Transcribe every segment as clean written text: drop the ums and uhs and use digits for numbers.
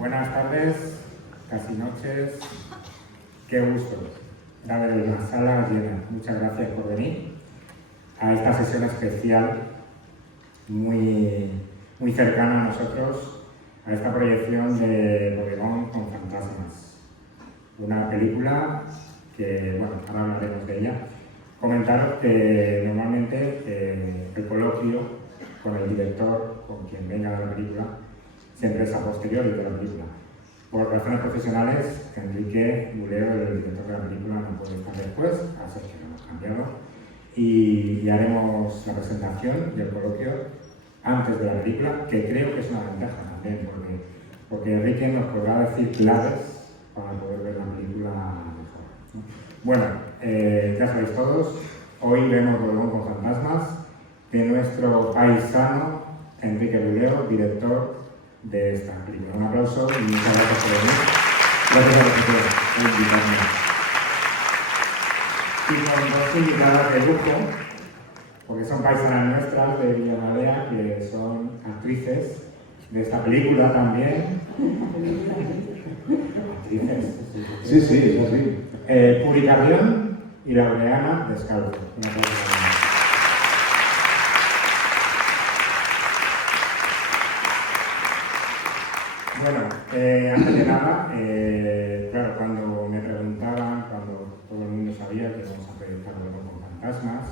Buenas tardes, casi noches. Qué gusto de ver una sala llena. Muchas gracias por venir a esta sesión especial muy cercana a nosotros, a esta proyección de Pokémon con fantasmas. Una película que, bueno, ahora hablaremos de ella. Comentaros que normalmente el coloquio con el director, con quien venga de la película, siempre es a posteriori de la película. Por razones profesionales, Enrique Bulero, el director de la película, no puede estar después, así que lo hemos cambiado. Y haremos la presentación y el coloquio antes de la película, que creo que es una ventaja también, porque Enrique nos podrá decir claves para poder ver la película mejor, ¿no? Bueno, ya sabéis todos, hoy vemos Pokémon con fantasmas de nuestro paisano Enrique Bulero, director de esta película. Un aplauso y muchas gracias por venir. Gracias a vosotros por invitarme. Y con dos invitadas de lujo, porque son paisanas nuestras de Villamalea, que son actrices de esta película también. Actrices. Sí, es así. Puri Carrión y Laureana Descalzo. Un aplauso. Bueno, antes de nada, claro, cuando me preguntaban, cuando todo el mundo sabía que íbamos a proyectar Pokémon con fantasmas,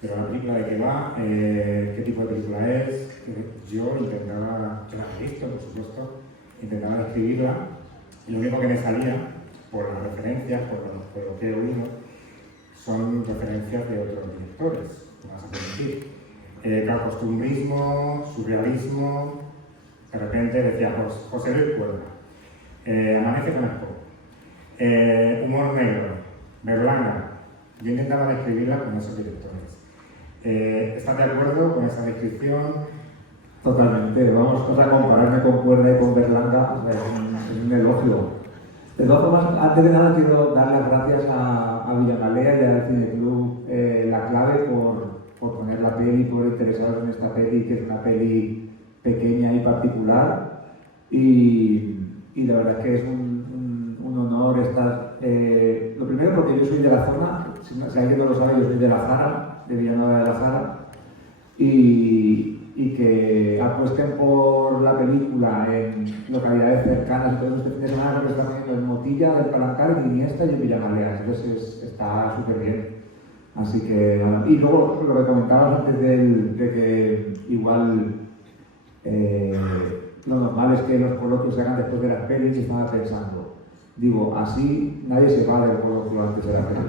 pero la película de qué va, qué tipo de película es, yo intentaba, yo la he visto, por supuesto, intentaba describirla, y lo único que me salía, por las referencias, por lo que he oído, son referencias de otros directores, como vas a permitir. Claro, costumbrismo, surrealismo. De repente decía José Luis Cuerda, Amanece con el Pop, humor negro, Berlanga. Yo intentaba describirla con esos directores. ¿Estás de acuerdo con esa descripción? Totalmente. Vamos a compararme con Cuerda y con Berlanga, es un elogio. De todas formas, antes de nada quiero dar las gracias a Villamalea y al Cineclub La Clave por poner la peli, por interesados en esta peli, que es una peli pequeña y particular, y la verdad es que es un honor estar. Lo primero porque yo soy de la zona, si alguien no lo sabe, yo soy de la Zara, de Villanueva de la Zara, y que apuesten por la película en localidades cercanas. Entonces este fin de semana que está poniendo en Motilla, del Palancar, en Iniesta y en Villamalea, entonces está súper bien. Así que, y luego lo que comentabas antes de que igual lo normal es que los coloquios se hagan después de las pelis, y estaba pensando, digo, así nadie se va del coloquio antes de la peli,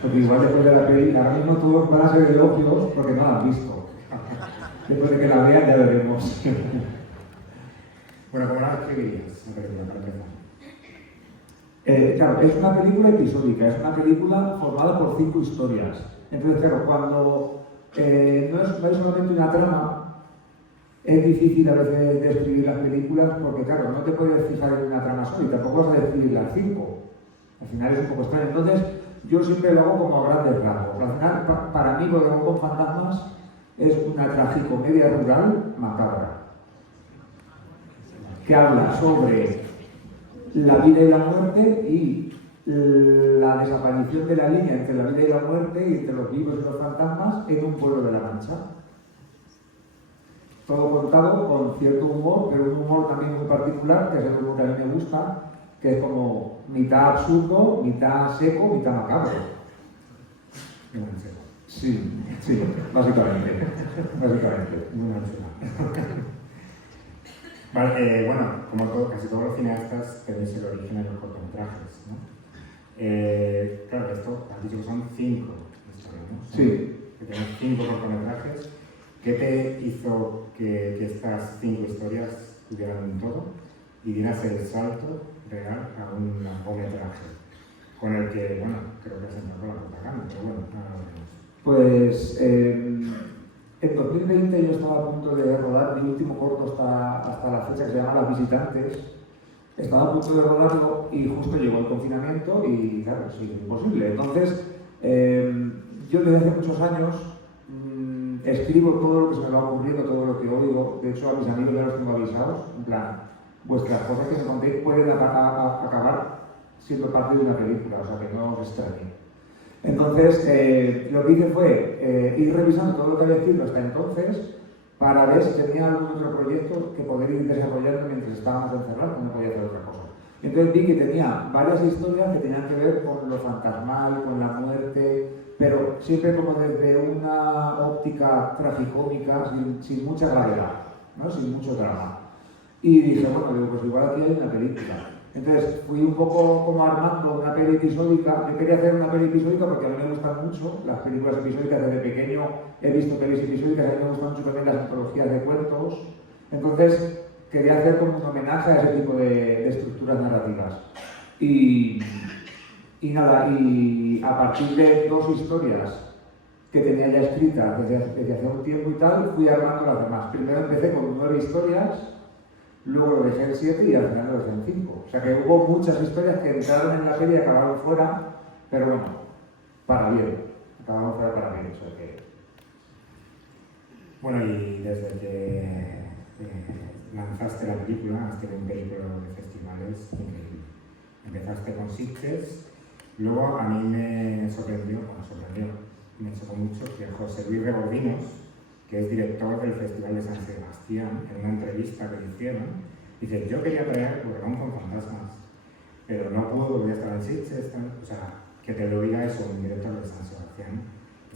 porque igual después de la peli, ahora mismo todos van a ser elogios porque no la han visto, después de que la vean ya veremos. Bueno, ¿cómo la describirías la película para empezar? Claro, es una película episódica, es una película formada por 5 historias. Entonces, claro, cuando no es solamente una trama, es difícil a veces describir las películas porque, claro, no te puedes fijar en una trama sola y tampoco vas a describir las 5. Al final es un poco extraño. Entonces, yo siempre lo hago como a grandes rasgos. Al final, para mí, Pokémon con fantasmas es una tragicomedia rural macabra que habla sobre la vida y la muerte y la desaparición de la línea entre la vida y la muerte y entre los vivos y los fantasmas en un pueblo de La Mancha. Todo contado con cierto humor, pero un humor también muy particular, que es el humor que a mí me gusta, que es como mitad absurdo, mitad seco, mitad macabro. Sí, básicamente. Muy chula. Vale, bueno, como casi todos los cineastas tenéis el origen en los cortometrajes, ¿no? Claro, esto has dicho que son 5 historias, ¿no? Sí. Que tenéis 5 cortometrajes. ¿Qué te hizo que estas 5 historias tuvieran un todo y dieras el salto real a un largometraje? Con el que, bueno, creo que has entrado con la propaganda, pero bueno, ahora lo veremos. Pues en 2020 yo estaba a punto de rodar mi último corto hasta la fecha, que se llama Las Visitantes. Estaba a punto de rodarlo y justo llegó el confinamiento y claro, sí, imposible. Entonces, yo desde hace muchos años escribo todo lo que se me va ocurriendo, todo lo que oigo. De hecho, a mis amigos ya los tengo avisados, en plan, vuestras cosas que me contéis pueden acabar siendo parte de una película, o sea que no os extrañe. Entonces, lo que hice fue ir revisando todo lo que había escrito hasta entonces para ver si tenía algún otro proyecto que poder ir desarrollando mientras estábamos encerrados, que no podía hacer otra cosa. Y entonces vi que tenía varias historias que tenían que ver con lo fantasmal, con la muerte, pero siempre como desde una óptica tragicómica, sin mucha gravedad, ¿no? Sin mucho drama. Y dije, bueno, digo, pues igual aquí hay una película. Entonces fui un poco como armando una peli episódica. Yo quería hacer una peli episódica porque a mí me gustan mucho las películas episódicas. Desde pequeño he visto pelis episódicas, a mí me gustan mucho también las antologías de cuentos. Entonces quería hacer como un homenaje a ese tipo de estructuras narrativas. Y nada, y a partir de 2 historias que tenía ya escritas desde hace un tiempo y tal, fui armando las demás. Primero empecé con 9 historias, luego lo dejé en 7 y al final lo dejé en 5. O sea que hubo muchas historias que entraron en la serie y acabaron fuera, pero bueno, para bien. Acabaron fuera para bien. O sea que... Bueno, y desde que lanzaste la película, has tenido un periplo de festivales increíble. Empezaste con Sitges, luego a mí me sorprendió, me chocó mucho que José Luis Rebordinos, que es director del Festival de San Sebastián, en una entrevista que le hicieron, dice, yo quería traer Borregón con fantasmas, pero no pudo porque estaba en Sitges, o sea, que te lo diga eso un director de San Sebastián.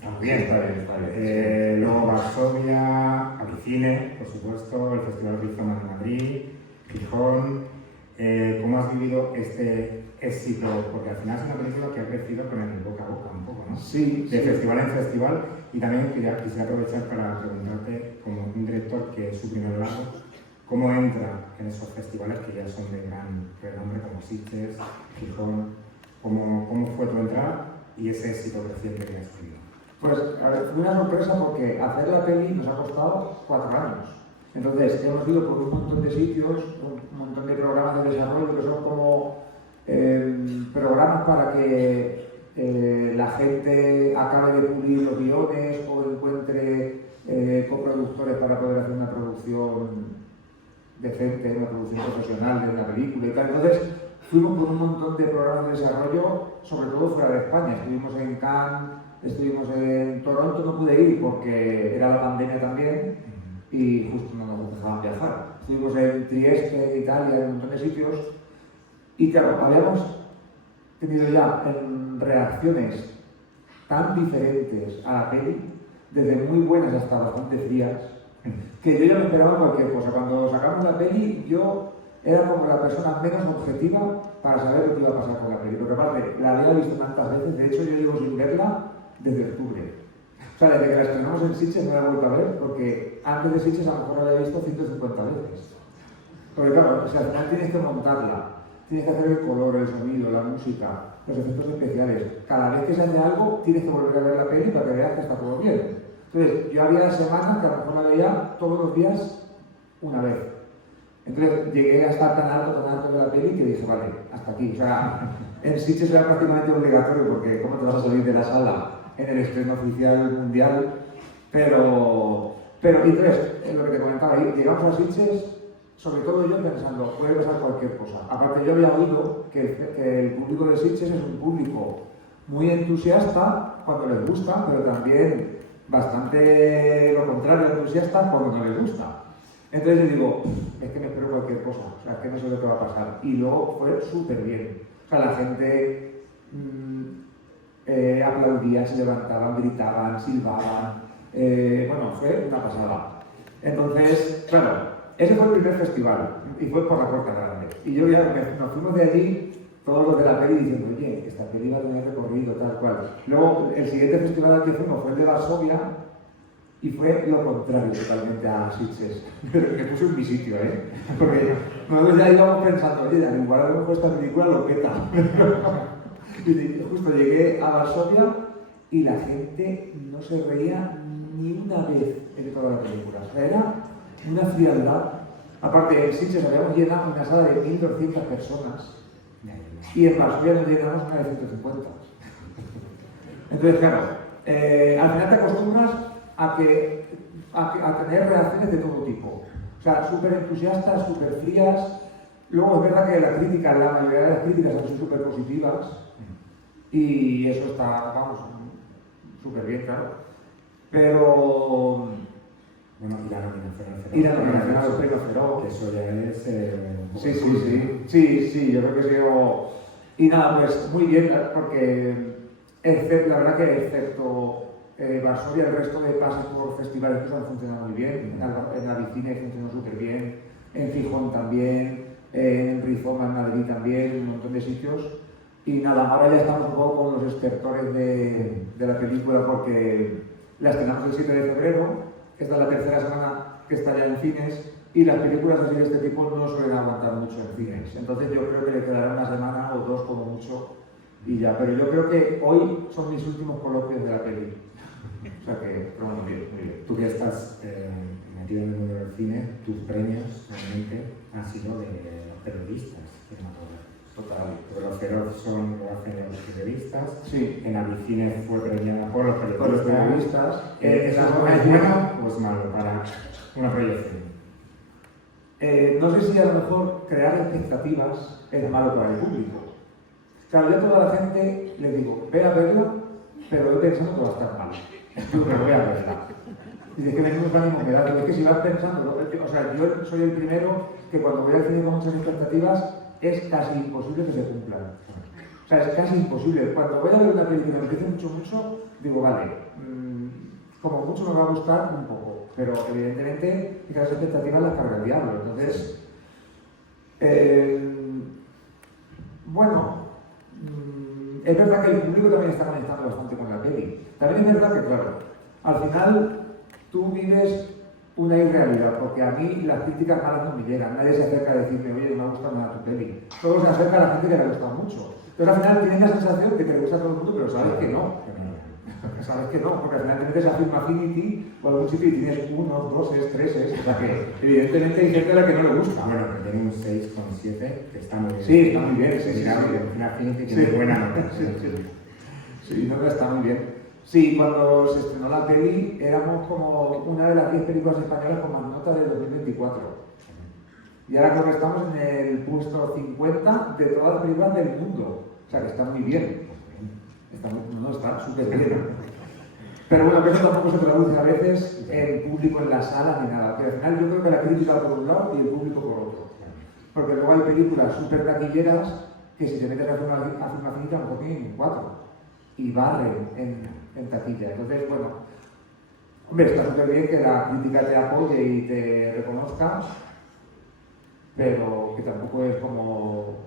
También, está bien. Luego Varsovia, Alicine, por supuesto, el Festival Rizoma de Madrid, Gijón. ¿Cómo has vivido este éxito? Porque al final es una película que ha crecido con el boca a boca un poco, ¿no? Sí. De festival en festival. Y también quisiera aprovechar para preguntarte, como un director que es su primer largo, ¿cómo entra en esos festivales que ya son de gran renombre, como Sitges, Gijón? ¿Cómo fue tu entrada y ese éxito creciente que has tenido? Pues, a ver, fue una sorpresa porque hacer la peli nos ha costado 4 años. Entonces, hemos ido por un montón de sitios, un montón de programas de desarrollo que son como programas para que la gente acabe de pulir los guiones o encuentre coproductores para poder hacer una producción decente, una producción profesional de una película y tal. Entonces, fuimos por un montón de programas de desarrollo, sobre todo fuera de España. Estuvimos en Cannes, estuvimos en Toronto, no pude ir porque era la pandemia también y justo no nos dejaban viajar. Estuvimos en Trieste, en Italia, en un montón de sitios y claro, habíamos tenido ya reacciones tan diferentes a la peli, desde muy buenas hasta bastante frías, que yo ya me esperaba cualquier cosa. Cuando sacamos la peli, yo era como la persona menos objetiva para saber lo que iba a pasar con la peli. Porque aparte, la había visto tantas veces, de hecho yo llevo sin verla desde octubre. O sea, desde que la estrenamos en Sitges no la he vuelto a ver, porque antes de Sitges a lo mejor la había visto 150 veces. Porque claro, o sea, al final tienes que montarla, tienes que hacer el color, el sonido, la música, los efectos especiales. Cada vez que se hace algo, tienes que volver a ver la peli para que veas que está todo bien. Entonces, yo había semanas que a lo mejor la veía todos los días una vez. Entonces, llegué a estar tan alto de la peli que dije, vale, hasta aquí. O sea, en Sitges era prácticamente obligatorio porque ¿cómo te vas a salir de la sala en el estreno oficial mundial? Pero entonces, lo que te comentaba ahí, llegamos a Sitges, sobre todo yo pensando, puede pasar cualquier cosa. Aparte, yo había oído que el público de Sitges es un público muy entusiasta cuando les gusta, pero también bastante lo contrario, entusiasta cuando no les gusta. Entonces yo digo, es que me espero cualquier cosa, o sea, es que no sé lo que va a pasar. Y luego fue súper bien. O sea, la gente aplaudía, se levantaban, gritaban, silbaban. Bueno, fue una pasada. Entonces, claro, ese fue el primer festival y fue por la Puerta Grande. Y yo ya nos fuimos de allí, todos los de la peli, diciendo, oye, esta peli va a tener recorrido, tal cual. Luego, el siguiente festival al que fuimos fue el de Varsovia y fue lo contrario totalmente a Sitges. Me puse en mi sitio, ¿eh? Porque nosotros ya íbamos pensando, oye, igual a lo mejor esta película lo peta. Y justo llegué a Varsovia y la gente no se reía ni una vez en toda la película. O sea, era una frialdad. Aparte, en Sitges habíamos llenado una sala de 1.200 personas y en Varsovia nos llenamos una de 150. Entonces, claro, al final te acostumbras a tener reacciones de todo tipo. O sea, súper entusiastas, súper frías, Luego es verdad que la mayoría de las críticas han sido súper positivas y eso está, vamos, súper bien, claro. Pero... Bueno, y la nominación al Y la nominación al Premio Feroz. Que eso ya es... Sí, yo creo que ha sido... Y nada, pues muy bien, porque la verdad que excepto Varsovia, el resto de pases por festivales pues han funcionado muy bien. En Avicine funcionó súper bien, en Gijón también, en Rizoma, en Madrid también, un montón de sitios. Y nada, ahora ya estamos un poco con los estertores de la película porque la estrenamos el 7 de febrero. Esta es la tercera semana que está ya en cines y las películas así de este tipo no suelen aguantar mucho en cines. Entonces yo creo que le quedará una semana o dos como mucho y ya. Pero yo creo que hoy son mis últimos coloquios de la peli. O sea que, pero muy bien, muy bien. Tú que estás metido en el mundo del cine, tus premios realmente han sido de los periodistas cinematográficos. Total. Los Feroz lo hacen los periodistas. Sí. En Avicine fue premiada por los periodistas. Por los periodistas. ¿Es bueno o es malo para una proyección? No sé si a lo mejor crear expectativas es malo para el público. Claro, yo a toda la gente les digo, ve a verla, pero yo pensando que va a estar mal. Yo no voy a verla. Y de que venimos ánimo que da. Es que si vas pensando, o sea, yo soy el primero que cuando voy al cine con muchas expectativas es casi imposible que se cumplan. O sea, es casi imposible. Cuando voy a ver una película que me apetece mucho, digo, vale, como mucho me va a gustar un poco, pero evidentemente las expectativas las carga el diablo. Entonces, bueno, es verdad que el público también está conectando bastante con la peli. También es verdad que, claro, al final tú vives una irrealidad, porque a mí las críticas malas no me llegan. Nadie se acerca a decirme, oye, no me gusta nada tu peli. Solo se acerca a la gente que le gusta mucho. Entonces al final tienes la sensación de que le gusta a todo el mundo, pero sabes que no. Sabes que no, porque al final te metes a Film Affinity o algún sitio y tienes 1, 2, 3, o sea que evidentemente hay gente a la que no le gusta. Bueno, pero tiene un 6,7 que está muy bien. Sí, está muy bien, sí. Film Affinity tiene buena nota. Sí, nota está muy bien. Sí, cuando se estrenó la peli éramos como una de las 10 películas españolas con más nota de 2024. Y ahora creo que estamos en el puesto 50 de todas las películas del mundo. O sea que está muy bien. Está súper bien. Pero bueno, que eso tampoco se traduce a veces en público en la sala ni nada. Pero al final yo creo que la crítica por un lado y el público por otro. Porque luego hay películas súper taquilleras que si te metes a Film Affinity a lo mejor tienen 4 y barren en taquilla. Entonces, bueno, hombre, está súper bien que la crítica te apoye y te reconozca, pero que tampoco es como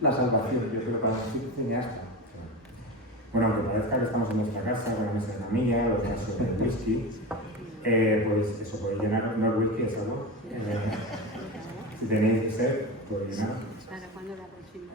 la salvación, yo creo, para un cineasta. Bueno, aunque parezca que estamos en nuestra casa, con la mesa de camilla, los vasos de whisky, pues eso puede llenar, no el whisky, es algo. Si tenéis sed, puede llenar. ¿Para cuándo la próxima?